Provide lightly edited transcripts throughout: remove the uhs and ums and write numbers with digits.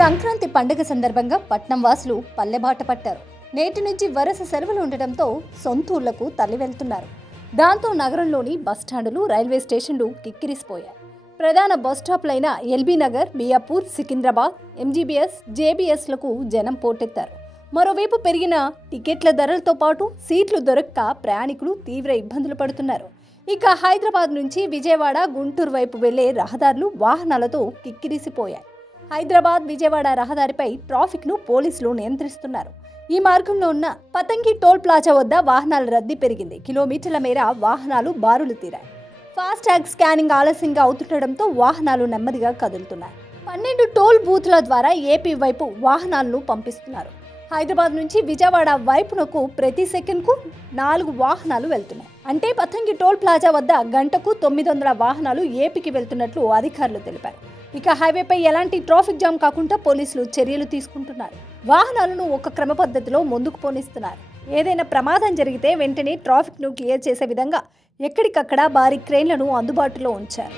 సంక్రాంతి పండుగ సందర్భంగా పట్నం వాసులు పల్లెబాట పట్టారు. నేటి నుంచి వరుస సెలవులు ఉండటంతో సొంతూళ్లకు తరలి వెళ్తున్నారు. దాంతో నగరంలోని బస్టాండులు, రైల్వే స్టేషన్లు కిక్కిరిసిపోయాయి. ప్రధాన బస్ స్టాప్లైన ఎల్బీ నగర్, మియాపూర్, సికింద్రాబాద్, ఎంజీబీఎస్, జేబీఎస్లకు జనం పోటెత్తారు. మరోవైపు పెరిగిన టికెట్ల ధరలతో పాటు సీట్లు దొరక్క ప్రయాణికులు తీవ్ర ఇబ్బందులు పడుతున్నారు. ఇక హైదరాబాద్ నుంచి విజయవాడ, గుంటూరు వైపు వెళ్లే రహదారులు వాహనాలతో కిక్కిరిసిపోయాయి. హైదరాబాద్ విజయవాడ రహదారిపై ట్రాఫిక్ను పోలీసులు నియంత్రిస్తున్నారు. ఈ మార్గంలో ఉన్న పతంగి టోల్ ప్లాజా వద్ద వాహనాల రద్దీ పెరిగింది. కిలోమీటర్ల మేర వాహనాలు బారులు తీరాయి. ఫాస్టాగ్ స్కానింగ్ ఆలస్యంగా అవుతుండటంతో వాహనాలు నెమ్మదిగా కదులుతున్నాయి. 12 టోల్ బూత్ల ద్వారా ఏపీ వైపు వాహనాలను పంపిస్తున్నారు. హైదరాబాద్ నుంచి విజయవాడ వైపునకు ప్రతి సెకండ్కు 4 వాహనాలు వెళ్తున్నాయి. అంటే పతంగి టోల్ ప్లాజా వద్ద గంటకు 900 వాహనాలు ఏపీకి వెళ్తున్నట్లు అధికారులు తెలిపారు. ఇక హైవేపై ఎలాంటి ట్రాఫిక్ జామ్ కాకుండా పోలీసులు చర్యలు తీసుకుంటున్నారు. వాహనాలను ఒక క్రమ పద్ధతిలో ముందుకు పోనిస్తున్నారు. ఏదైనా ప్రమాదం జరిగితే వెంటనే ట్రాఫిక్ను క్లియర్ చేసే విధంగా ఎక్కడికక్కడ భారీ క్రేన్లను అందుబాటులో ఉంచారు.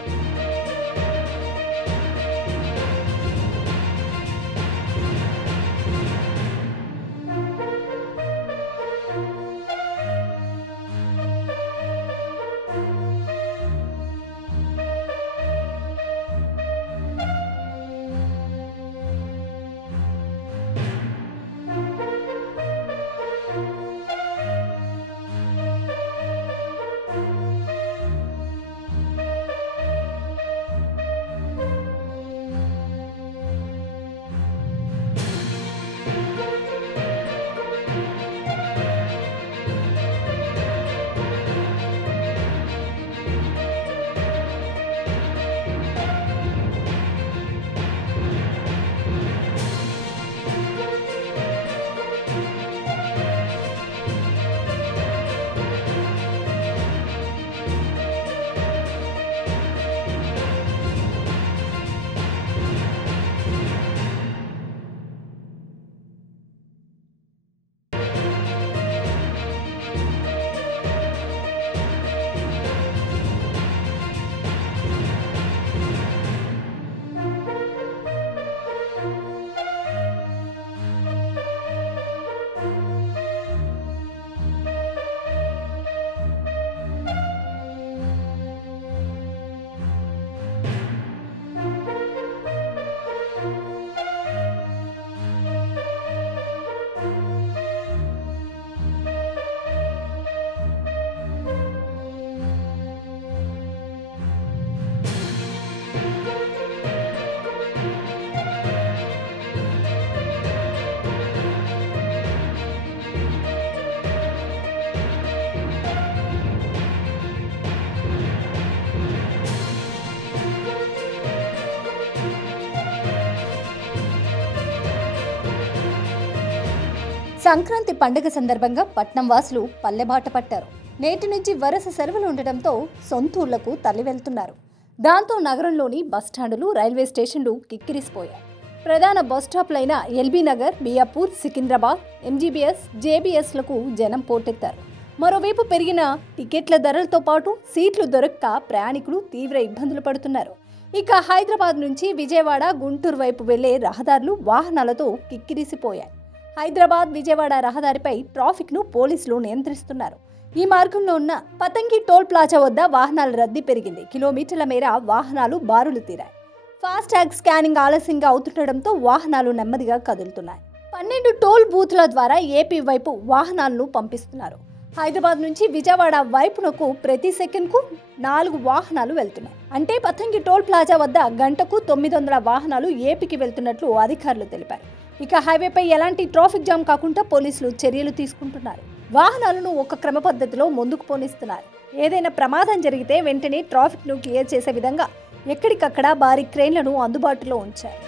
సంక్రాంతి పండుగ సందర్భంగా పట్నం వాసులు పల్లెబాట పట్టారు. నేటి నుంచి వరుస సెలవులు ఉండటంతో సొంతూళ్లకు తరలి వెళ్తున్నారు. దాంతో నగరంలోని బస్టాండులు, రైల్వే స్టేషన్లు కిక్కిరిసిపోయాయి. ప్రధాన బస్ స్టాప్లైన ఎల్బీ నగర్, మియాపూర్, సికింద్రాబాద్, ఎంజీబీఎస్, జేబీఎస్లకు జనం పోటెత్తారు. మరోవైపు పెరిగిన టికెట్ల ధరలతో పాటు సీట్లు దొరక్క ప్రయాణికులు తీవ్ర ఇబ్బందులు పడుతున్నారు. ఇక హైదరాబాద్ నుంచి విజయవాడ, గుంటూరు వైపు వెళ్లే రహదారులు వాహనాలతో కిక్కిరిసిపోయాయి. హైదరాబాద్ విజయవాడ రహదారిపై ట్రాఫిక్ను పోలీసులు నియంత్రిస్తున్నారు. ఈ మార్గంలో ఉన్న పతంగి టోల్ ప్లాజా వద్ద వాహనాల రద్దీ పెరిగింది. కిలోమీటర్ల మేర వాహనాలు బారులు తీరాయి. ఫాస్టాగ్ స్కానింగ్ ఆలస్యంగా అవుతుండటంతో వాహనాలు నెమ్మదిగా కదులుతున్నాయి. 12 టోల్ బూత్ల ద్వారా ఏపీ వైపు వాహనాలను పంపిస్తున్నారు. హైదరాబాద్ నుంచి విజయవాడ వైపునకు ప్రతి సెకండ్కు 4 వాహనాలు వెళ్తున్నాయి. అంటే పతంగి టోల్ ప్లాజా వద్ద గంటకు 900 వాహనాలు ఏపీకి వెళ్తున్నట్లు అధికారులు తెలిపారు. ఇక హైవేపై ఎలాంటి ట్రాఫిక్ జామ్ కాకుండా పోలీసులు చర్యలు తీసుకుంటున్నారు. వాహనాలను ఒక క్రమ పద్ధతిలో ముందుకు పోనిస్తున్నారు. ఏదైనా ప్రమాదం జరిగితే వెంటనే ట్రాఫిక్ను క్లియర్ చేసే విధంగా ఎక్కడికక్కడ భారీ క్రేన్లను అందుబాటులో ఉంచారు.